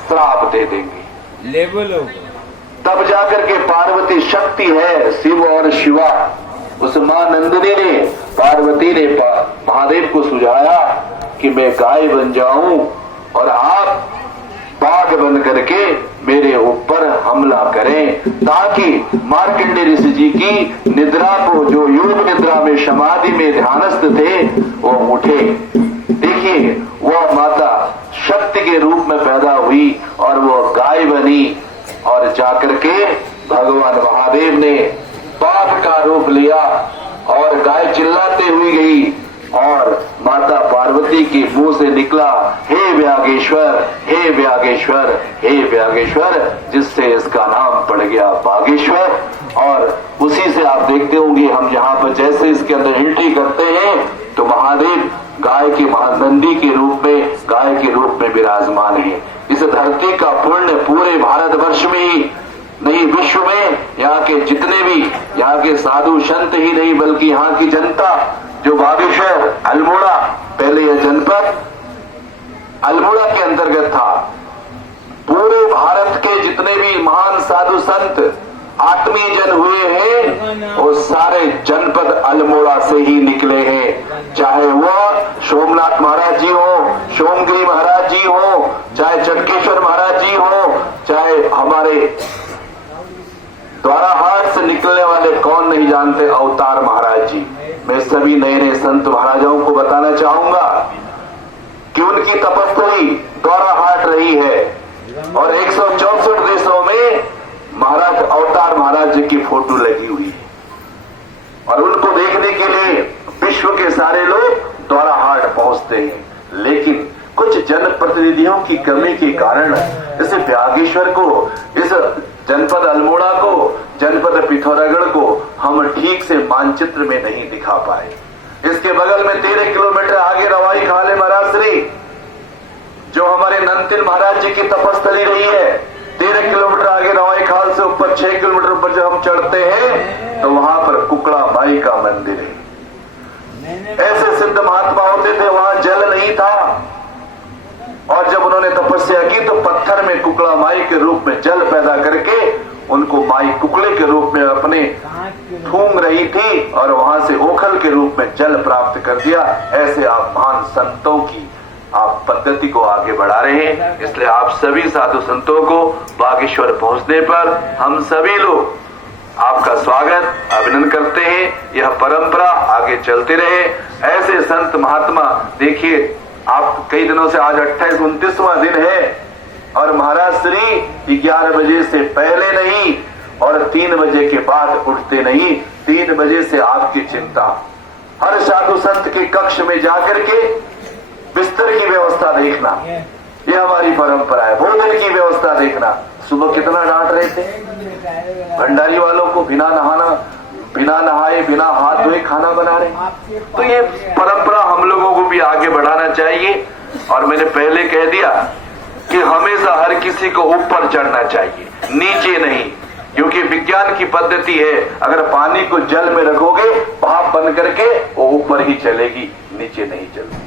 श्राप दे देंगी। ले बोलो। तब जाकर के पार्वती शक्ति है, शिव और शिवा, उस मां नंदिनी ने, पार्वती ने महादेव को सुझाया कि मैं गाय बन जाऊं और आप बाघ बन करके मेरे ऊपर हमला करें, ताकि मार्कंडेय ऋषि जी की निद्रा को, जो योग निद्रा में समाधि में ध्यानस्थ थे, वो उठे। देखिए, वह माता शक्ति के रूप में पैदा हुई और वो गाय बनी और जाकर के भगवान महादेव ने बाघ का रूप लिया और गाय चिल्लाते हुई गई और माता पार्वती के मुंह से निकला, हे व्यागेश्वर, हे व्यागेश्वर, हे व्यागेश्वर, जिससे इसका नाम पड़ गया बागेश्वर। और उसी से आप देखते होंगे, हम यहाँ पर जैसे इसके अंदर एंट्री करते हैं तो महादेव गाय के, नंदी के रूप में, गाय के रूप में विराजमान है। इस धरती का पुण्य पूरे भारतवर्ष में ही नहीं, विश्व में यहाँ के जितने भी यहाँ के साधु संत ही नहीं, बल्कि यहाँ की जनता, जो बागेश्वर अल्मोड़ा, पहले यह जनपद अल्मोड़ा के अंतर्गत था, पूरे भारत के जितने भी महान साधु संत आत्मीय जन हुए हैं, वो सारे जनपद अल्मोड़ा से ही निकले हैं। चाहे वो सोमनाथ महाराज जी हो, सोमगिरी महाराज जी हो, चाहे चटकेश्वर महाराज जी हो, चाहे हमारे द्वाराहाट से निकलने वाले, कौन नहीं जानते अवतार महाराज जी। मैं सभी नए नए संत महाराजाओं को बताना चाहूंगा कि उनकी तपस्वी द्वाराहाट रही है और 164 देशों में महाराज अवतार महाराज जी की फोटो लगी हुई है और उनको देखने के लिए विश्व के सारे लोग द्वाराहाट पहुंचते हैं। लेकिन कुछ जनप्रतिनिधियों की कमी के कारण इस व्यागेश्वर को, इस जनपद अल्मोड़ा को, जनपद पिथौरागढ़ को हम ठीक से मानचित्र में नहीं दिखा पाए। इसके बगल में 13 किलोमीटर आगे रवाई खाले महाराजश्री, जो हमारे नंतिल महाराज जी की तपस्थली रही है, 13 किलोमीटर आगे रवाई खाल से ऊपर 6 किलोमीटर ऊपर जब हम चढ़ते हैं तो वहां पर कुकड़ा माई का मंदिर है। ऐसे सिद्ध महात्मा होते थे, वहां जल नहीं था और जब उन्होंने तपस्या की तो पत्थर में कुकड़ा माई के रूप में जल पैदा करके उनको माई कुकड़े के रूप में अपने ठूंग रही थी और वहां से ओखल के रूप में जल प्राप्त कर दिया। ऐसे आप महान संतों की आप पद्धति को आगे बढ़ा रहे हैं। इसलिए आप सभी साधु संतों को बागेश्वर पहुंचने पर हम सभी लोग आपका स्वागत अभिनंदन करते हैं। यह परंपरा आगे चलते रहे। ऐसे संत महात्मा, देखिए आप कई दिनों से, आज 28-29वां दिन है और महाराज श्री 11 बजे से पहले नहीं और 3 बजे के बाद उठते नहीं। 3 बजे से आपकी चिंता, हर साधु संत के कक्ष में जाकर के बिस्तर की व्यवस्था देखना, यह हमारी परंपरा है। भोजन की व्यवस्था देखना। सुबह कितना डांट रहे थे भंडारी वालों को, बिना नहाए बिना हाथ धोए खाना बना रहे। तो ये परंपरा हम लोगों को भी आगे बढ़ाना चाहिए। और मैंने पहले कह दिया कि हमेशा हर किसी को ऊपर चढ़ना चाहिए, नीचे नहीं, क्योंकि विज्ञान की पद्धति है, अगर पानी को जल में रखोगे भाप बन करके वो ऊपर ही चलेगी, नीचे नहीं चलती।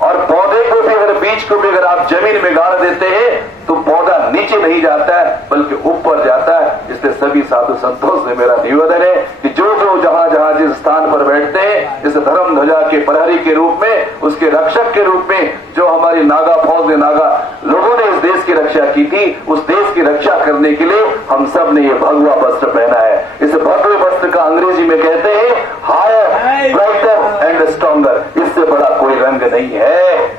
और पौधे को भी, अगर बीज को भी अगर आप जमीन में गाड़ देते हैं तो पौधा नीचे नहीं जाता है बल्कि ऊपर जाता है। इसलिए सभी साधु संतों से मेरा निवेदन है कि जो जहां जहां जिस स्थान पर बैठते हैं, इस धर्म ध्वजा के प्रहरी के रूप में, उसके रक्षक के रूप में, जो हमारी नागा फौज ने, नागा लोगों ने इस देश की रक्षा की थी, उस देश की रक्षा करने के लिए हम सब ने ये भगवा वस्त्र पहना है। इस भगवे वस्त्र का अंग्रेजी में कहते हैं हायर, ब्राइटर एंड स्ट्रॉन्गर। इससे बड़ा कोई रंग नहीं है।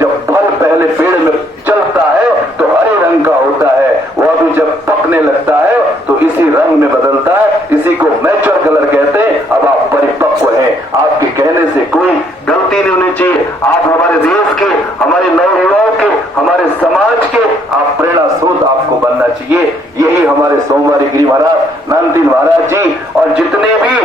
जब फल पहले पेड़ में चलता है तो हरे रंग का होता है, वह भी जब पकने लगता है तो इसी रंग में बदलता है। इसी को मैच्योर कलर कहते हैं। अब आप परिपक्व हैं, आपके कहने से कोई गलती नहीं होनी चाहिए। आप हमारे देश के, हमारे नवयुवाओं के, हमारे समाज के आप प्रेरणा स्रोत आपको बनना चाहिए। यही हमारे सोमवारी गिरी महाराज, नंदिल महाराज जी और जितने भी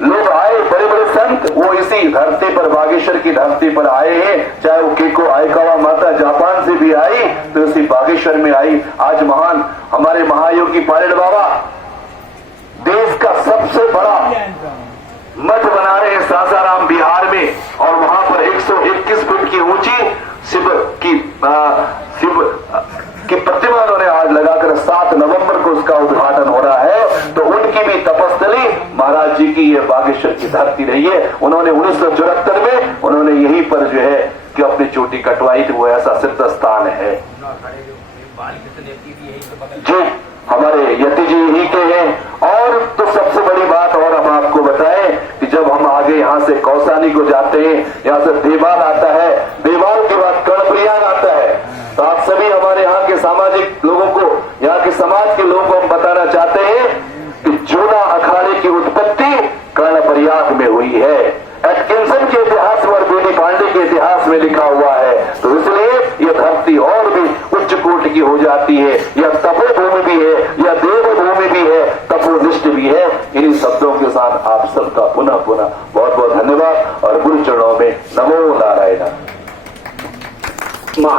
लोग आए, बड़े बड़े संत, वो इसी धरती पर, बागेश्वर की धरती पर आए हैं। चाहे वो केको आयकावा माता जापान से भी आई तो इसी बागेश्वर में आई। आज महान हमारे महायोगी पायलट बाबा देश का सबसे बड़ा मठ बना रहे हैं सासाराम बिहार में, और वहां पर 121 फीट की ऊंची शिव तपस्थली महाराज जी की ये बागेश्वर की धरती रही है। उन्होंने 1974 में उन्होंने यहीं पर जो है कि अपनी चोटी कटवाई थी, वो ऐसा सिद्ध स्थान है जी। हमारे यति जी यही के हैं। और तो सबसे बड़ी बात और हम आपको बताएं कि जब हम आगे यहाँ से कौसानी को जाते हैं, यहाँ से देवाल आता है, देवाल के बाद कर्णप्रयाग आता है। तो आप सभी हमारे यहाँ के सामाजिक लोगों को, यहाँ के समाज के लोगों को हम बताना चाहते हैं कि जूना अखाड़े की उत्पत्ति कर्णप्रयाग में हुई है। एटकिंसन के इतिहास और बेनी पांडे के इतिहास में लिखा हुआ है। तो इसलिए यह धरती और भी उच्च कोटि की हो जाती है। यह तपोभूमि भी है, यह देवभूमि भी है, तपोनिष्ठ भी है। इन्हीं शब्दों के साथ आप सबका पुनः पुनः